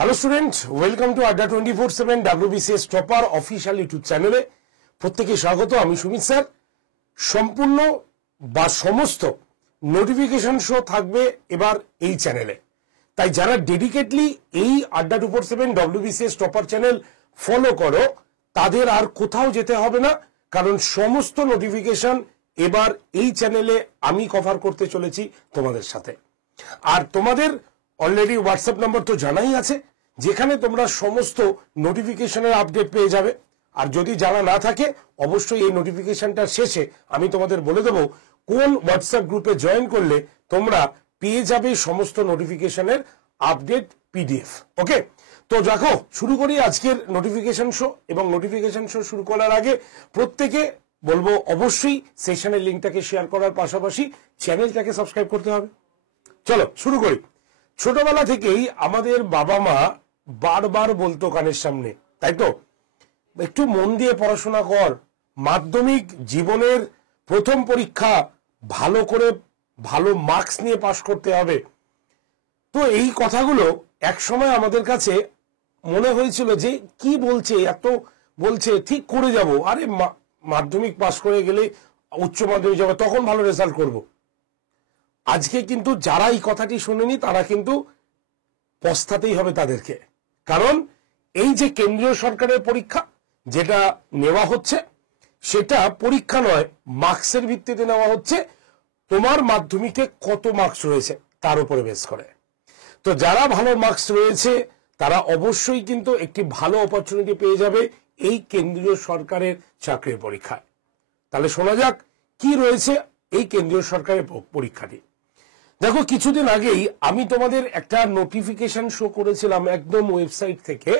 Hello student, welcome to আড্ডা 24/7 WBCS topper official YouTube চ্যানেলে প্রত্যেকে স্বাগত। আমি সুমিত স্যার। সম্পূর্ণ বা সমস্ত নোটিফিকেশন শো থাকবে এবার এই চ্যানেলে, তাই যারা ডেডিকেটলি এই আড্ডা 24/7 WBCS টপার চ্যানেল ফলো করো তাদের আর কোথাও যেতে হবে না, কারণ সমস্ত নোটিফিকেশন এবার এই চ্যানেলে আমি কভার করতে চলেছি তোমাদের সাথে। আর তোমাদের অলরেডি হোয়াটসঅ্যাপ নম্বর তো জানাই আছে, যেখানে তোমরা সমস্ত নোটিফিকেশনের আপডেট পেয়ে যাবে। আর যদি জানা না থাকে অবশ্যই এই নোটিফিকেশনটার শেষে আমি তোমাদের বলে দেবো কোন হোয়াটসঅ্যাপ গ্রুপে জয়েন করলে তোমরা পেয়ে যাবে সমস্ত নোটিফিকেশনের আপডেট পিডিএফ। ওকে, তো দেখো শুরু করি আজকের নোটিফিকেশন শো। এবং নোটিফিকেশন শো শুরু করার আগে প্রত্যেকে বলবো অবশ্যই সেশনের লিঙ্কটাকে শেয়ার করার পাশাপাশি চ্যানেলটাকে সাবস্ক্রাইব করতে হবে। চলো শুরু করি। ছোটবেলা থেকেই আমাদের বাবা মা বারবার বলতো কানের সামনে, তাই তো, একটু মন দিয়ে পড়াশোনা কর, মাধ্যমিক জীবনের প্রথম পরীক্ষা ভালো করে ভালো মার্কস নিয়ে পাশ করতে হবে। তো এই কথাগুলো এক সময় আমাদের কাছে মনে হয়েছিল যে কি বলছে, এত বলছে, ঠিক করে যাব, আরে মাধ্যমিক পাশ করে গেলে উচ্চ মাধ্যমিক যাবে, তখন ভালো রেজাল্ট করব। আজকে কিন্তু যারা এই কথাটি শুনেনি তারা কিন্তু পস্তাতেই হবে তাদেরকে, কারণ এই যে কেন্দ্রীয় সরকারের পরীক্ষা যেটা নেওয়া হচ্ছে সেটা পরীক্ষা নয়, মার্কসের ভিত্তিতে নেওয়া হচ্ছে। তোমার মাধ্যমিকে কত মার্কস রয়েছে তার উপরে বেস করে। তো যারা ভালো মার্কস রয়েছে তারা অবশ্যই কিন্তু একটি ভালো অপরচুনিটি পেয়ে যাবে এই কেন্দ্রীয় সরকারের চাকরির পরীক্ষায়। তাহলে শোনা যাক কি রয়েছে এই কেন্দ্রীয় সরকারের পরীক্ষাটি। দেখো, কিছুদিন আগেই আমি তোমাদের একটা নোটিফিকেশন শো করেছিলাম একদম ওয়েবসাইট থেকে,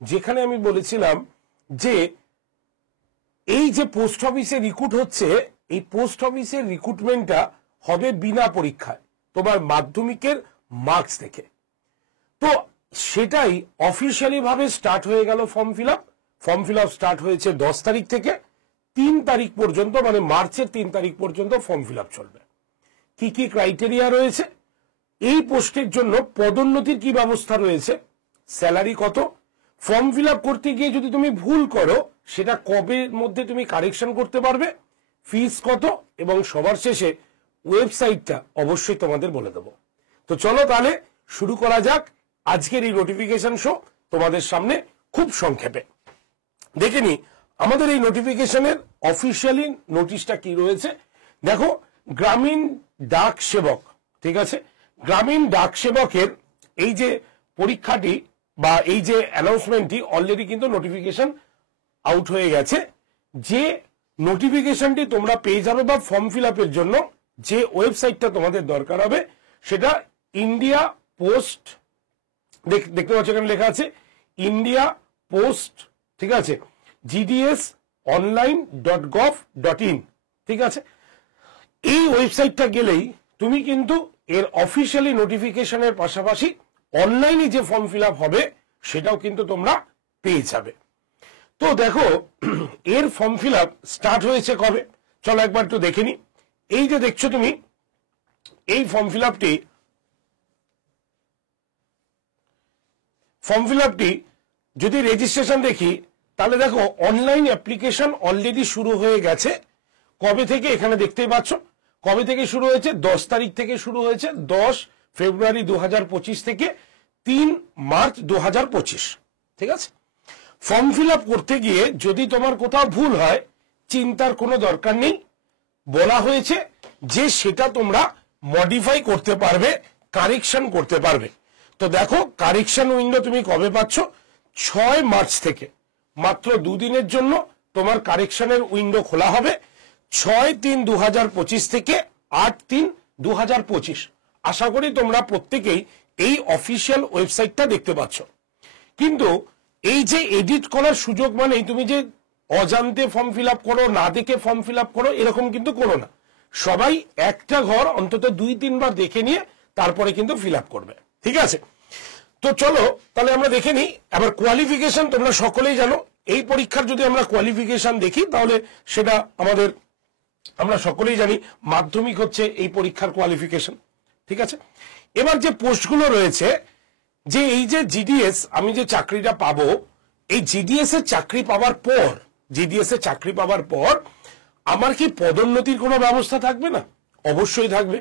যেখানে আমি বলেছিলাম যে এই যে পোস্ট অফিসে রিক্রুট হচ্ছে, এই পোস্ট অফিসের রিক্রুটমেন্টটা হবে বিনা পরীক্ষায়, তোমার মাধ্যমিকের মার্কস থেকে। তো সেটাই অফিসিয়ালি ভাবে স্টার্ট হয়ে গেল। ফর্ম ফিল আপ স্টার্ট হয়েছে 10 তারিখ থেকে 3 তারিখ পর্যন্ত, মানে মার্চের 3 তারিখ পর্যন্ত ফর্ম ফিল আপ চলবে। কি কি ক্রাইটেরিয়া রয়েছে, এই পোস্টের জন্য পদোন্নতির কি ব্যবস্থা রয়েছে, স্যালারি কত, ফর্ম ফিল আপ করতে গিয়ে যদি তুমি ভুল করো সেটা কবের মধ্যে তুমি কারেকশন করতে পারবে, ফিস কত, এবং সবার শেষে ওয়েবসাইটটা অবশ্যই তোমাদের বলে দেবো। তো চলো তাহলে শুরু করা যাক আজকের এই নোটিফিকেশন শো তোমাদের সামনে। খুব সংক্ষেপে দেখে নি আমাদের এই নোটিফিকেশনের অফিসিয়ালি নোটিশটা কি রয়েছে। দেখো, গ্রামীণ ডাক সেবক, ঠিক আছে, গ্রামীণ ডাক সেবকের এই যে পরীক্ষাটি বা এই যে অ্যানাউন্সমেন্টটি অলরেডি কিন্তু নোটিফিকেশন আউট হয়ে গেছে। যে নোটিফিকেশনটি তোমরা পেয়ে যাবে বা ফর্ম ফিল আপের জন্য যে ওয়েবসাইটটা তোমাদের দরকার হবে সেটা ইন্ডিয়া পোস্ট, দেখতে পাচ্ছ এখানে লেখা আছে ইন্ডিয়া পোস্ট, ঠিক আছে, gdsonline.gov.in, ঠিক আছে। এই ওয়েবসাইটটা গেলেই তুমি কিন্তু এর অফিসিয়ালি নোটিফিকেশনের পাশাপাশি অনলাইনে যে ফর্ম ফিল আপ হবে সেটাও কিন্তু তোমরা পেয়ে যাবে। তো দেখো, এর ফর্ম ফিল আপ স্টার্ট হয়েছে কবে, চলো একবার একটু দেখে নি। এই যে দেখছো তুমি এই ফর্ম ফিল আপটি যদি রেজিস্ট্রেশন দেখি তাহলে দেখো অনলাইন অ্যাপ্লিকেশন অলরেডি শুরু হয়ে গেছে। কবে থেকে এখানে দেখতেই পাচ্ছ, কবে থেকে শুরু হয়েছে, 10 তারিখ থেকে শুরু হয়েছে, 10 ফেব্রুয়ারি 2025 থেকে 3 মার্চ 2025, ঠিক আছে। ফর্ম ফিল আপ করতে গিয়ে যদি তোমার কোথাও ভুল হয় চিন্তার কোনো দরকার নেই, বলা হয়েছে যে সেটা তোমরা মডিফাই করতে পারবে, কারেকশন করতে পারবে। তো দেখো, কারেকশন উইন্ডো তুমি কবে পাচ্ছ, 6 মার্চ থেকে, মাত্র 2 দিনের জন্য তোমার কারেকশনের উইন্ডো খোলা হবে। 6/3/2025 থেকে 8/3/2025। আশা করি তোমরা প্রত্যেকেই এই অফিসিয়াল ওয়েবসাইটটা দেখতে পাচ্ছ। কিন্তু এই যে এডিট করার সুযোগ মানেই তুমি যে অজান্তে ফর্ম ফিল আপ করো, না দেখে ফর্ম ফিল আপ করো, এরকম কিন্তু করো না। সবাই একটা ঘর অন্তত 2-3 বার দেখে নিয়ে তারপরে কিন্তু ফিল আপ করবে, ঠিক আছে। তো চলো তাহলে আমরা দেখে নিই। আবার কোয়ালিফিকেশন তোমরা সকলেই জানো, এই পরীক্ষার যদি আমরা কোয়ালিফিকেশন দেখি তাহলে সেটা আমরা সকলেই জানি মাধ্যমিক হচ্ছে এই পরীক্ষার কোয়ালিফিকেশন, ঠিক আছে। এবার যে পোস্টগুলো রয়েছে, যে এই যে জিডিএস আমি যে চাকরিটা পাবো, এই জিডিএস এর চাকরি পাওয়ার পর, জিডিএস এর চাকরি পাওয়ার পর আমার কি পদোন্নতির কোনো ব্যবস্থা থাকবে না? অবশ্যই থাকবে।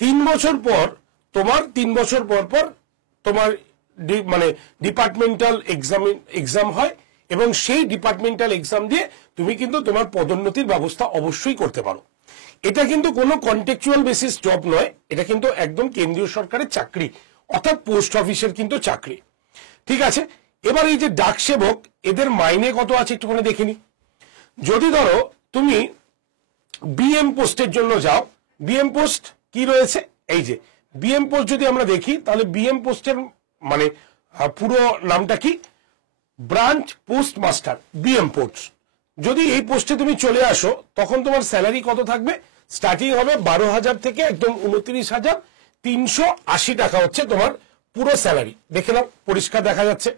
3 বছর পর তোমার 3 বছর পর পর তোমার মানে ডিপার্টমেন্টাল এক্সাম হয় এবং সেই ডিপার্টমেন্টাল এক্সাম দিয়ে তুমি কিন্তু তোমার পদোন্নতির ব্যবস্থা অবশ্যই করতে পারো। এটা কিন্তু কোনো কন্টেকচুয়াল বেসিস জব নয়, এটা কিন্তু একদম কেন্দ্রীয় সরকারের চাকরি, অর্থাৎ পোস্ট অফিসের কিন্তু চাকরি। ঠিক আছে, এবার এই যে ডাক সেবক, এদের মাইনে কত আছে একটুখানি দেখিনি। যদি ধরো তুমি বিএম পোস্টের জন্য যাও, বিএম পোস্ট কি রয়েছে, এই যে বিএম পোস্ট যদি আমরা দেখি, তাহলে বিএম পোস্টের মানে পুরো নামটা কি, branch post master, BM post. যদি এই পোস্টে তুমি চলে আসো, তখন তোমার স্যালারি কত থাকবে, স্টার্টিং হবে 12,000 থেকে একদম 29,380 টাকা হচ্ছে তোমার পুরো স্যালারি। দেখে নাও, পরিষ্কার দেখা যাচ্ছে।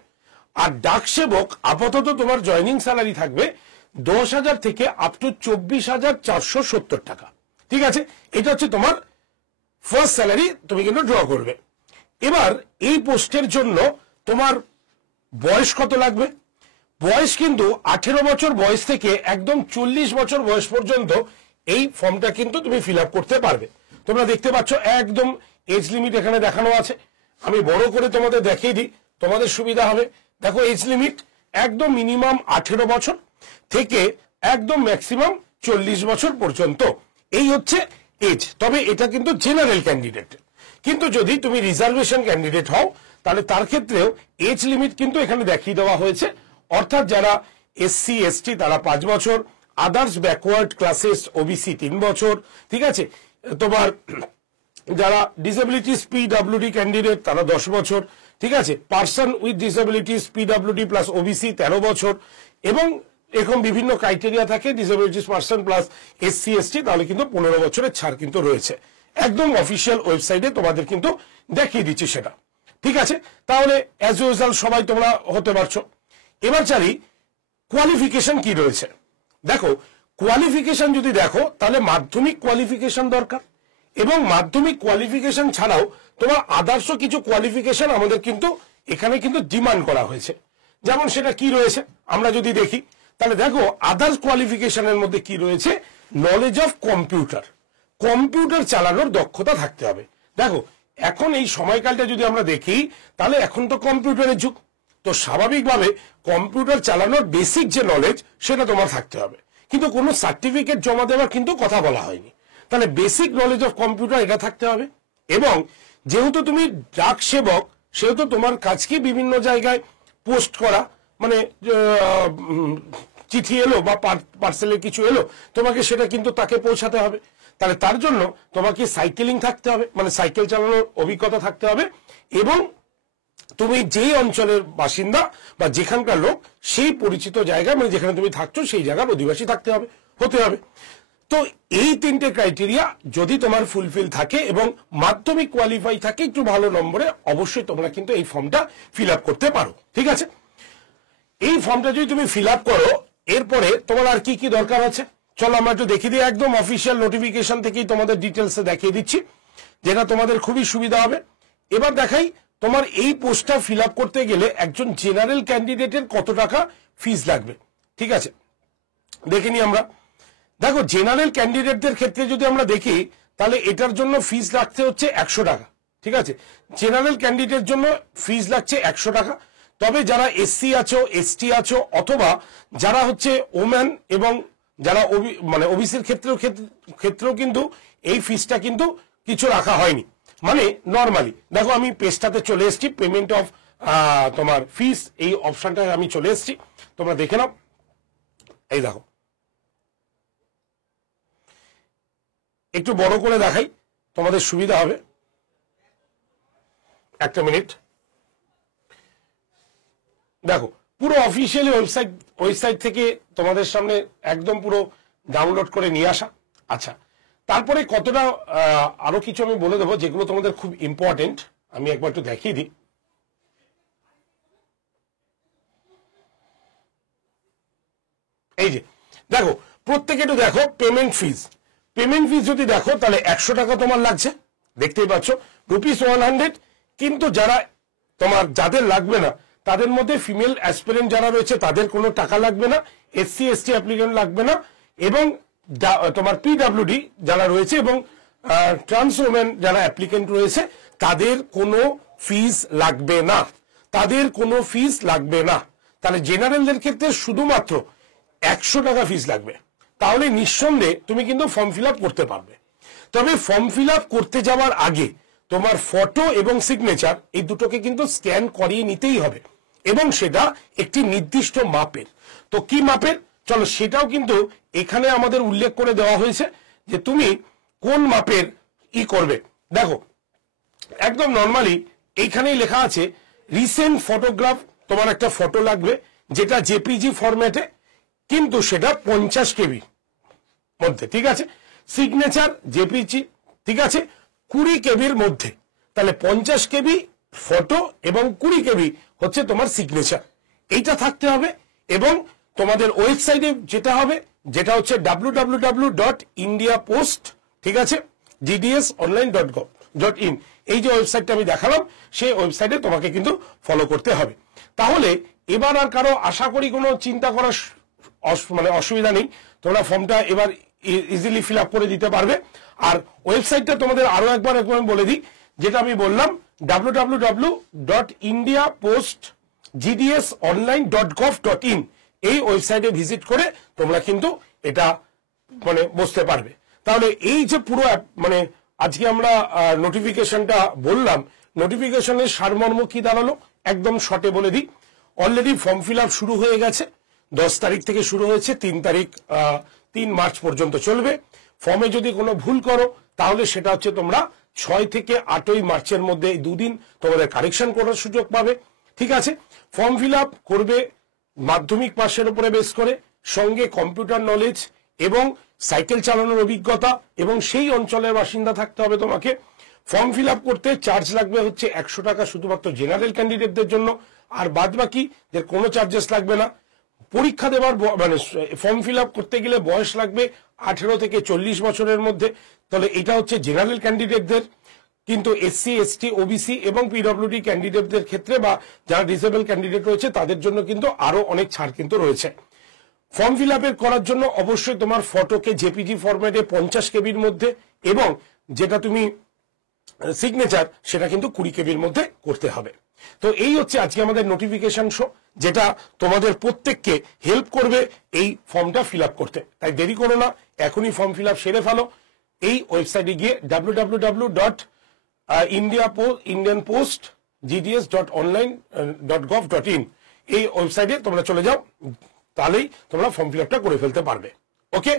আর ডাক সেবক আপাতত তোমার জয়নিং স্যালারি থাকবে 10,000 থেকে আপ টু 24,470 টাকা। ঠিক আছে, এটা হচ্ছে তোমার ফার্স্ট স্যালারি, তুমি কিন্তু ড্র করবে। এবার এই পোস্টের জন্য তোমার বয়স কত লাগবে, বয়স কিন্তু 18 বছর বয়স থেকে একদম 40 বছর বয়স পর্যন্ত এই ফর্মটা কিন্তু তুমি ফিল আপ করতে পারবে। তোমরা দেখতে পাচ্ছ একদম এজ লিমিট এখানে দেখানো আছে, আমি বড় করে তোমাদের দেখিয়ে দিই, তোমাদের সুবিধা হবে। দেখো এজ লিমিট একদম মিনিমাম 18 বছর থেকে একদম ম্যাক্সিমাম 40 বছর পর্যন্ত, এই হচ্ছে এজ। তবে এটা কিন্তু জেনারেল ক্যান্ডিডেট, কিন্তু যদি তুমি রিজার্ভেশন ক্যান্ডিডেট হও তাহলে তার ক্ষেত্রেও এজ লিমিট কিন্তু এখানে দেখিয়ে দেওয়া হয়েছে। অর্থাৎ যারা এসসি এসটি তারা 5 বছর, আদার্স ব্যাকওয়ার্ড ক্লাসেস ওবিসি 3 বছর। ঠিক আছে, তোমার যারা ডিসেবিলিটিস পিডব্লিউডি ক্যান্ডিডেট তারা 10 বছর। ঠিক আছে, person with disabilities PWD plus OBC 13 বছর, এবং এরকম বিভিন্ন ক্রাইটেরিয়া থাকে, disabilities person plus SC ST তাহলে কিন্তু 15 বছরের ছাড় কিন্তু রয়েছে। একদম অফিসিয়াল ওয়েবসাইটে তোমাদের কিন্তু দেখিয়ে দিচ্ছি সেটা। ঠিক আছে, তাহলে অ্যাজ ইউজুয়াল সবাই তোমরা হতে পারছো। এবার জানি কোয়ালিফিকেশন কি রয়েছে। দেখো কোয়ালিফিকেশন যদি দেখো, তাহলে মাধ্যমিক কোয়ালিফিকেশন দরকার, এবং মাধ্যমিক কোয়ালিফিকেশন ছাড়াও তোমার আদার্স কিছু কোয়ালিফিকেশন আমাদের কিন্তু এখানে কিন্তু ডিমান্ড করা হয়েছে। যেমন সেটা কি রয়েছে আমরা যদি দেখি, তাহলে দেখো আদার্স কোয়ালিফিকেশনের মধ্যে কি রয়েছে, নলেজ অফ কম্পিউটার, কম্পিউটার চালানোর দক্ষতা থাকতে হবে। দেখো এখন এই সময়কালটা যদি আমরা দেখি, তাহলে এখন তো কম্পিউটারের যুগ, তো স্বাভাবিকভাবে কম্পিউটার চালানোর বেসিক যে নলেজ সেটা তোমার থাকতে হবে, কিন্তু কোনো সার্টিফিকেট জমা দেওয়ার কিন্তু কথা বলা হয়নি। তাহলে বেসিক নলেজ অফ কম্পিউটার এটা থাকতে হবে। এবং যেহেতু তুমি ডাক সেবক, সেহেতু তোমার কাজকে বিভিন্ন জায়গায় পোস্ট করা, মানে চিঠি এলো বা পার্সেলের কিছু এলো, তোমাকে সেটা কিন্তু তাকে পৌঁছাতে হবে। তাহলে তার জন্য তোমাকে সাইকেলিং থাকতে হবে, মানে সাইকেল চালানোর অভিজ্ঞতা থাকতে হবে, এবং তুমি যেই অঞ্চলের বাসিন্দা বা যেখানকার লোক সেই পরিচিত জায়গা, মানে যেখানে তুমি থাকছো সেই জায়গার অধিবাসী থাকতে হবে, হতে হবে। তো এই 3টে ক্রাইটেরিয়া যদি তোমার ফুলফিল থাকে এবং মাধ্যমিক কোয়ালিফাই থাকে একটু ভালো নম্বরে, অবশ্যই তোমরা কিন্তু এই ফর্মটা ফিল আপ করতে পারো। ঠিক আছে, এই ফর্মটা যদি তুমি ফিল আপ করো, এরপরে তোমার আর কি কি দরকার আছে চলো আমরা একটু দেখিয়ে দিই। একদম অফিসিয়াল নোটিফিকেশন থেকেই তোমাদের ডিটেলসে দেখিয়ে দিচ্ছি, যেটা তোমাদের খুবই সুবিধা হবে। এবার দেখাই তোমার এই পোস্টটা ফিল আপ করতে গেলে একজন জেনারেল ক্যান্ডিডেটের কত টাকা ফিস লাগবে। ঠিক আছে, দেখে নি আমরা। দেখো জেনারেল ক্যান্ডিডেটদের ক্ষেত্রে যদি আমরা দেখি, তাহলে এটার জন্য ফিস লাগতে হচ্ছে 100 টাকা। ঠিক আছে, জেনারেল ক্যান্ডিডেটের জন্য ফিস লাগছে 100 টাকা। তবে যারা এসসি আছো, এসটি আছো, অথবা যারা হচ্ছে ওম্যান এবং যারা মানে ওবিসির ক্ষেত্রেও কিন্তু এই ফিসটা কিন্তু কিছু রাখা হয়নি, মানে নর্মালি। দেখো আমি পেজটাতে চলে এসেছি, পেমেন্ট অফ তোমার ফিস, এই অপশনটা আমি চলে এসেছি, তোমরা দেখে নাও। এই দেখো একটু বড় করে দেখাই, তোমাদের সুবিধা হবে। একটা মিনিট, দেখো পুরো অফিসিয়ালি ওয়েবসাইট থেকে তোমাদের সামনে একদম পুরো ডাউনলোড করে নিয়ে আসা। আচ্ছা, তারপরে কতটা আরো কিছু আমি বলে দেবো যেগুলো তোমাদের খুব ইম্পর্টেন্ট, আমি একবার একটু দেখিয়ে দিই। এই যে দেখো প্রত্যেকে একটু দেখো পেমেন্ট ফিস যদি দেখো, তাহলে 100 টাকা তোমার লাগছে, দেখতেই পাচ্ছ, ₹100। কিন্তু যারা তোমার যাদের লাগবে না তাদের মধ্যে ফিমেল অ্যাসপিরেন্ট যারা রয়েছে তাদের কোনো টাকা লাগবে না, এসসি এসটি অ্যাপ্লিকেন্ট লাগবে না, এবং তোমার পিডব্লিউডি যারা রয়েছে এবং ট্রান্স ওমেন যারা অ্যাপ্লিকেন্ট রয়েছে তাদের কোনো ফিস লাগবে না, তাদের কোনো ফিস লাগবে না। তাহলে জেনারেলদের ক্ষেত্রে শুধুমাত্র 100 টাকা ফিস লাগবে। তাহলে নিঃসন্দেহে তুমি কিন্তু ফর্ম ফিল আপ করতে পারবে। তবে ফর্ম ফিল আপ করতে যাওয়ার আগে তোমার ফটো এবং সিগনেচার এই দুটোকে কিন্তু স্ক্যান করিয়ে নিতেই হবে, এবং সেটা একটি নির্দিষ্ট মাপের। তো কি মাপের, চলো সেটাও কিন্তু এখানে আমাদের উল্লেখ করে দেওয়া হয়েছে যে তুমি কোন মাপের করবে। দেখো একদম নর্মালি এইখানেই লেখা আছে রিসেন্ট ফটোগ্রাফ, তোমার একটা ফটো লাগবে যেটা জেপিজি ফরম্যাটে, কিন্তু সেটা 50 কেবি মধ্যে, ঠিক আছে। সিগনেচার জেপিজি, ঠিক আছে, 20 কেবির মধ্যে। তাহলে 50 কেবি ফটো এবং 20 কেবি হচ্ছে তোমার সিগনেচার, এইটা থাকতে হবে। এবং তোমাদের ওয়েবসাইটে যেটা হবে যেটা হচ্ছে www.indiapost, ঠিক আছে, gdsonline.gov.in, এই যে ওয়েবসাইটটা আমি দেখালাম সেই ওয়েবসাইটে তোমাকে কিন্তু ফলো করতে হবে। তাহলে এবার আর কারো আশা করি কোনো চিন্তা করার মানে অসুবিধা নেই, তোমরা ফর্মটা এবার ইজিলি ফিল আপ করে দিতে পারবে। আর ওয়েবসাইটটা তোমাদের আরো একবার বলে দিই, যেটা আমি বললাম www.indiapostgdsonline.gov.in, এই ওয়েবসাইটে ভিজিট করে তোমরা কিন্তু এটা মানে বুঝতে পারবে। তাহলে এই যে পুরো মানে আজকে আমরা নোটিফিকেশনটা বললাম, নোটিফিকেশনের সারমর্ম কি দাঁড়ালো একদম শর্টে বলে দিই। অলরেডি ফর্ম ফিল আপ শুরু হয়ে গেছে, 10 তারিখ থেকে শুরু হয়েছে, 3 মার্চ পর্যন্ত চলবে। ফর্মে যদি কোনো ভুল করো তাহলে সেটা হচ্ছে তোমরা 6 থেকে 8 মার্চের মধ্যে এই দুদিন তোমাদের কারেকশন করার সুযোগ পাবে, ঠিক আছে। ফর্ম ফিল আপ করবে মাধ্যমিক পাশের উপরে বেস করে, সঙ্গে কম্পিউটার নলেজ এবং সাইকেল চালানোর অভিজ্ঞতা এবং সেই অঞ্চলের বাসিন্দা থাকতে হবে তোমাকে। ফর্ম ফিল আপ করতে চার্জ লাগবে হচ্ছে 100 টাকা শুধুমাত্র জেনারেল ক্যান্ডিডেটদের জন্য, আর বাদ বাকি এর কোনো চার্জেস লাগবে না। পরীক্ষা দেওয়ার মানে ফর্ম ফিল আপ করতে গেলে বয়স লাগবে 18 থেকে 40 বছরের মধ্যে, তাহলে এটা হচ্ছে জেনারেল ক্যান্ডিডেটদের। কিন্তু এসসি এসটি ওবিসি এবং পিডব্লিউডি ক্যান্ডিডেটদের ক্ষেত্রে বা যারা ডিসেবল ক্যান্ডিডেট রয়েছে তাদের জন্য কিন্তু আরো অনেক ছাড় কিন্তু রয়েছে। ফর্ম ফিল আপের করার জন্য অবশ্যই তোমার ফটোকে জেপিজি ফরম্যাটে 50 কেবির মধ্যে, এবং যেটা তুমি সিগনেচার সেটা কিন্তু 20 কেবির মধ্যে করতে হবে। তো এই হচ্ছে আজকে আমাদের নোটিফিকেশন শো, যেটা তোমাদের প্রত্যেককে হেল্প করবে এই ফর্মটা ফিল আপ করতে। তাই দেরি করো না, এখনই ফর্ম ফিল আপ সেরে ফেলো। এই ওয়েবসাইটে গিয়ে www.indiapost.gds.online.gov.in, এই ওয়েবসাইটে তোমরা চলে যাও, তাহলেই তোমরা ফর্ম ফিল আপটা করে ফেলতে পারবে। ওকে,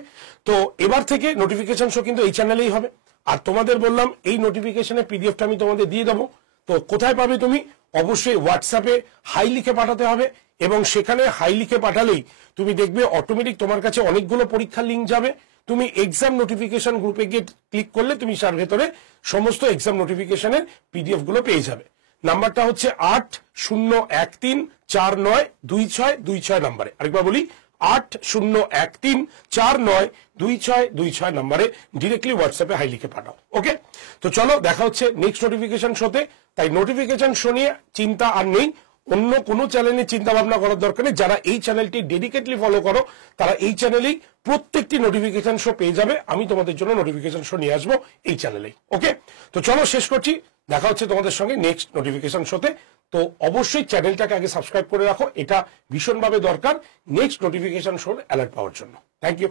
তো এবার থেকে নোটিফিকেশন শো কিন্তু এই চ্যানেলেই হবে। আর তোমাদের বললাম এই নোটিফিকেশনের পিডিএফটা আমি তোমাদের দিয়ে দেবো। তো কোথায় পাবে তুমি, অবশ্যই হোয়াটসঅ্যাপে হাই লিখে পাঠাতে হবে, এবং সেখানে হাই লিখে পাঠালেই তুমি দেখবে অটোমেটিক তোমার কাছে অনেকগুলো পরীক্ষার লিঙ্ক যাবে। তুমি এক্সাম নোটিফিকেশন গ্রুপে গিয়ে ক্লিক করলে তুমি তার ভেতরে সমস্ত এক্সাম নোটিফিকেশনের পিডিএফ গুলো পেয়ে যাবে। নাম্বারটা হচ্ছে 8013492626 নাম্বারে। আরেকবার বলি, 8013492626 নাম্বারে ডিরেক্টলি হোয়াটসঅ্যাপে হাই লিখে পাঠাও। ওকে, তো চলো দেখা হচ্ছে নেক্সট নোটিফিকেশন শোতে। তাই নোটিফিকেশন শো নিয়ে চিন্তা আর নেই, অন্য কোনো চ্যানেলে চিন্তা ভাবনা করার দরকার নেই। যারা এই চ্যানেলটি ডেডিকেটলি ফলো করো তারা এই চ্যানেলেই প্রত্যেকটি নোটিফিকেশন শো পেয়ে যাবে। আমি তোমাদের জন্য নোটিফিকেশন শো নিয়ে আসবো এই চ্যানেলেই। ওকে, তো চলো শেষ করছি, দেখা হচ্ছে তোমাদের সঙ্গে নেক্সট নোটিফিকেশন শোতে। তো অবশ্যই চ্যানেলটাকে আগে সাবস্ক্রাইব করে রাখো, এটা ভীষণভাবে দরকার নেক্সট নোটিফিকেশন শোর অ্যালার্ট পাওয়ার জন্য। Thank you.